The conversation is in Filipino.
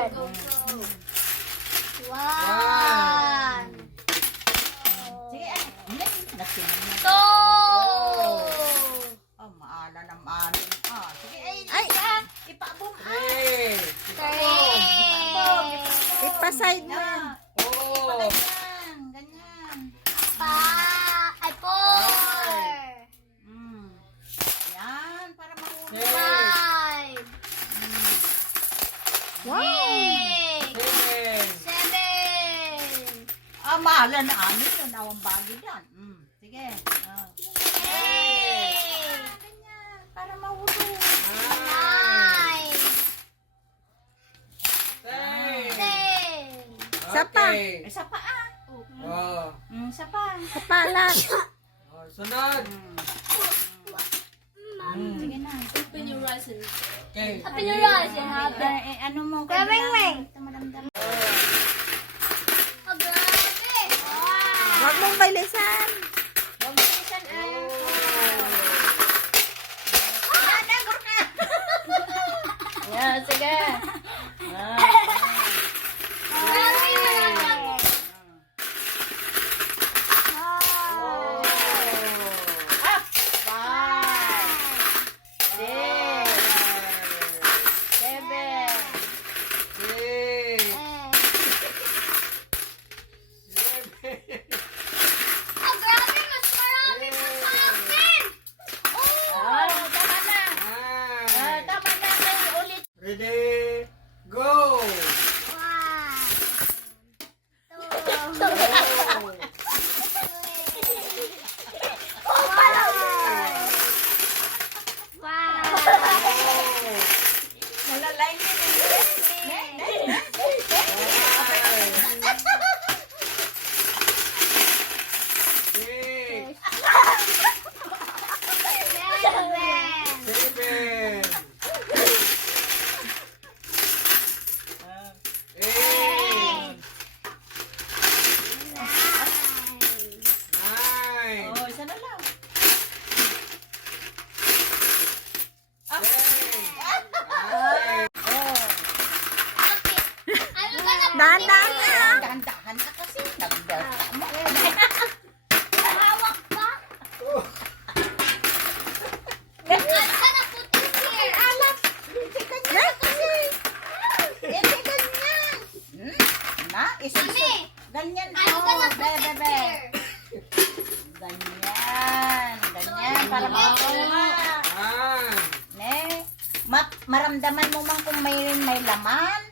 seven. Go, go. One. Sige, ay. Nasin. Two. Oh, maala ng anin. Ah, sige, Ay. Ipabong. Three. Three. Ipaside mo. Ah, Oh. ganyan. Ay, four. Yan, para mahuli. Six. Five. Wow. Six. Seven. Seven. Ah, maala na anin. Yun, awang bagay yan. Sige. Eight. Ganyan, para mahuli. Nine. Ten. Ten. Isa pa. Okay. Isa pa ah. Oh. Isa pa. Sa palan. Oh, sunod. Sige na. Open your eyes and Okay. Open your eyes and have the... Ano mo? Kaming-ming. Madamdam. Oh, grabe. Wow. Huwag mong bilisan. Huwag mo isan ay. Yan, sige. Grabe yung malakang. Up. 5, 6, 7. Six. Oh, grabe. Mas marami pa sa akin. Oh, tama na. Nine. Tama na. May ulit. Ready, go! One. Two. Oh. Nalalay na Six. Seven. Seven. Eight. Nine. Oh, isa na lang. Ten. Ano ka na? Dahan-dahan na. Dahan-dahan ka kasi. Nagdelta mo. Hawak pa. Ano ka na puti here? Alam. Hindi ganyan kasi. Hindi ganyan. Na, isa. Mami, Ganyan. ano ka na Be, puti be, be. here? Ganyan. Ganyan. Para makakuha. One. Ne? Maramdaman mo man kung may laman.